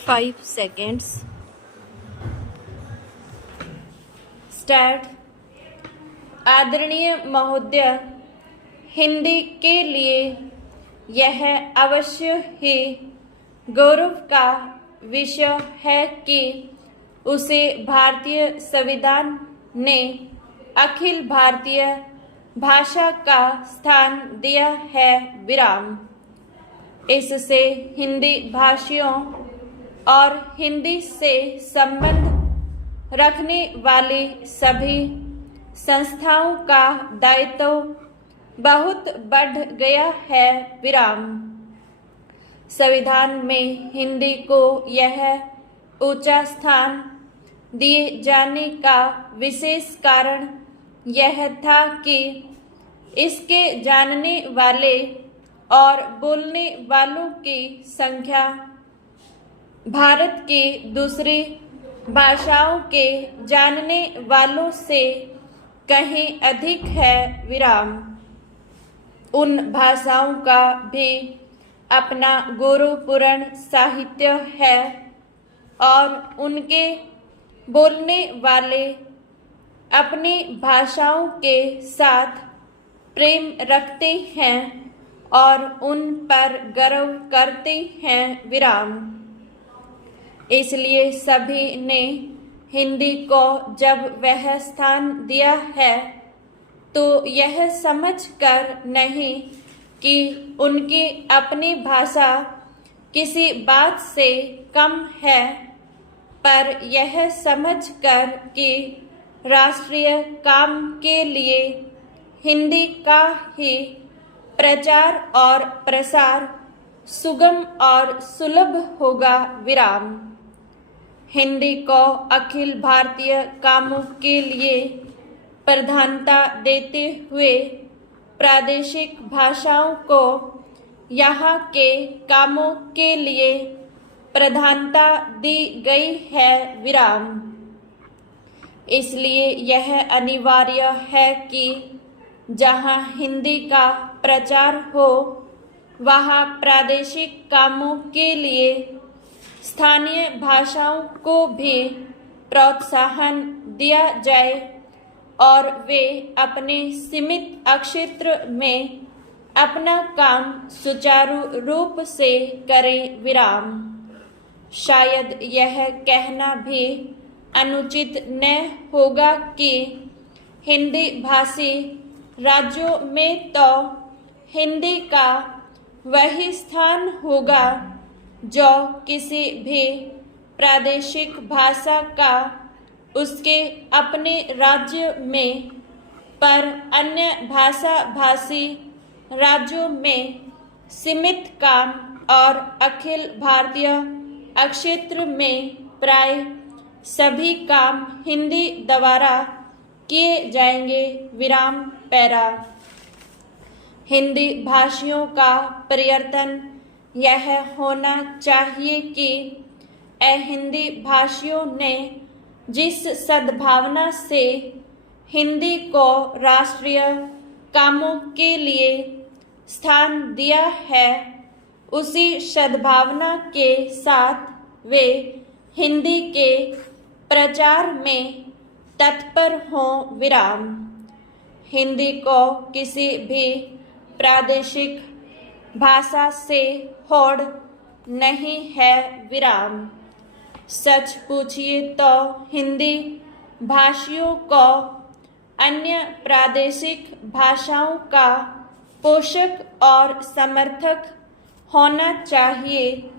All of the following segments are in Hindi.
5 seconds. स्टार्ट। आदरणीय महोदय, हिंदी के लिए यह अवश्य ही गौरव का विषय है कि उसे भारतीय संविधान ने अखिल भारतीय भाषा का स्थान दिया है। विराम। इससे हिंदी भाषियों और हिंदी से संबंध रखने वाली सभी संस्थाओं का दायित्व बहुत बढ़ गया है। विराम। संविधान में हिंदी को यह ऊंचा स्थान दिए जाने का विशेष कारण यह था कि इसके जानने वाले और बोलने वालों की संख्या भारत की दूसरी भाषाओं के जानने वालों से कहीं अधिक है। विराम। उन भाषाओं का भी अपना गौरवपूर्ण साहित्य है और उनके बोलने वाले अपनी भाषाओं के साथ प्रेम रखते हैं और उन पर गर्व करते हैं। विराम। इसलिए सभी ने हिंदी को जब वह स्थान दिया है तो यह समझकर नहीं कि उनकी अपनी भाषा किसी बात से कम है, पर यह समझकर कि राष्ट्रीय काम के लिए हिंदी का ही प्रचार और प्रसार सुगम और सुलभ होगा। विराम। हिंदी को अखिल भारतीय कामों के लिए प्रधानता देते हुए प्रादेशिक भाषाओं को यहाँ के कामों के लिए प्रधानता दी गई है। विराम। इसलिए यह अनिवार्य है कि जहाँ हिंदी का प्रचार हो वहाँ प्रादेशिक कामों के लिए स्थानीय भाषाओं को भी प्रोत्साहन दिया जाए और वे अपने सीमित क्षेत्र में अपना काम सुचारू रूप से करें। विराम। शायद यह कहना भी अनुचित न होगा कि हिंदी भाषी राज्यों में तो हिंदी का वही स्थान होगा जो किसी भी प्रादेशिक भाषा का उसके अपने राज्य में, पर अन्य भाषा भाषी राज्यों में सीमित काम और अखिल भारतीय क्षेत्र में प्राय सभी काम हिंदी द्वारा किए जाएंगे। विराम। पैरा। हिंदी भाषियों का प्रयत्न यह होना चाहिए कि हिंदी भाषियों ने जिस सद्भावना से हिंदी को राष्ट्रीय कामों के लिए स्थान दिया है, उसी सद्भावना के साथ वे हिंदी के प्रचार में तत्पर हों। विराम। हिंदी को किसी भी प्रादेशिक भाषा से होड़ नहीं है। विराम। सच पूछिए तो हिंदी भाषियों को अन्य प्रादेशिक भाषाओं का पोषक और समर्थक होना चाहिए,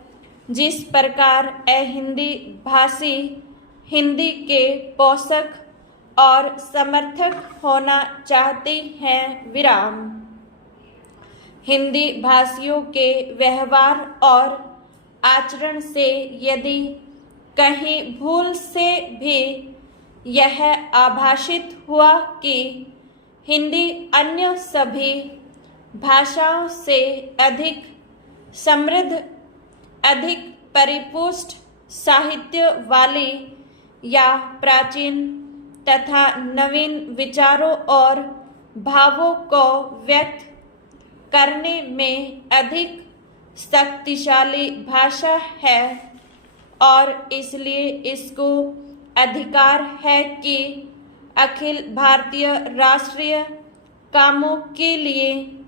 जिस प्रकार हिंदी भाषी हिंदी के पोषक और समर्थक होना चाहते हैं। विराम। हिंदी भाषियों के व्यवहार और आचरण से यदि कहीं भूल से भी यह आभासित हुआ कि हिंदी अन्य सभी भाषाओं से अधिक समृद्ध, अधिक परिपुष्ट साहित्य वाली या प्राचीन तथा नवीन विचारों और भावों को व्यक्त करने में अधिक शक्तिशाली भाषा है और इसलिए इसको अधिकार है कि अखिल भारतीय राष्ट्रीय कामों के लिए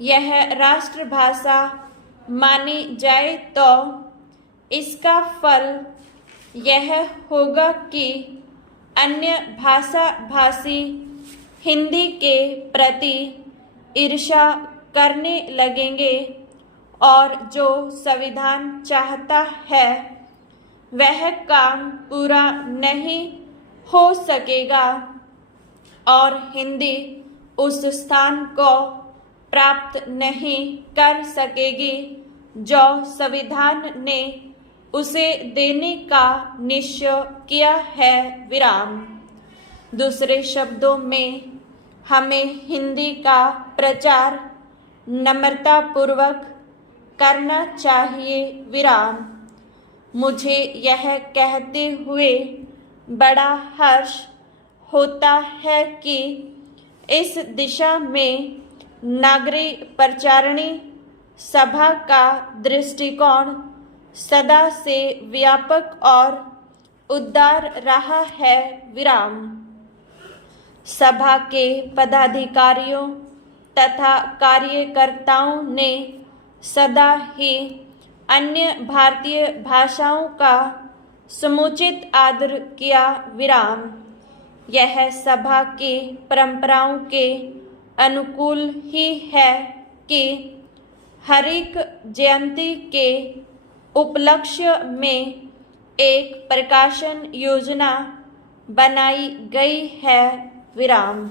यह राष्ट्रभाषा मानी जाए, तो इसका फल यह होगा कि अन्य भाषा भाषी हिंदी के प्रति ईर्ष्या करने लगेंगे और जो संविधान चाहता है वह काम पूरा नहीं हो सकेगा और हिंदी उस स्थान को प्राप्त नहीं कर सकेगी जो संविधान ने उसे देने का निश्चय किया है। विराम। दूसरे शब्दों में हमें हिंदी का प्रचार नम्रतापूर्वक करना चाहिए। विराम। मुझे यह कहते हुए बड़ा हर्ष होता है कि इस दिशा में नागरिक प्रचारणी सभा का दृष्टिकोण सदा से व्यापक और उदार रहा है। विराम। सभा के पदाधिकारियों तथा कार्यकर्ताओं ने सदा ही अन्य भारतीय भाषाओं का समुचित आदर किया। विराम। यह सभा की परंपराओं के अनुकूल ही है कि हर एक जयंती के उपलक्ष्य में एक प्रकाशन योजना बनाई गई है। विराम।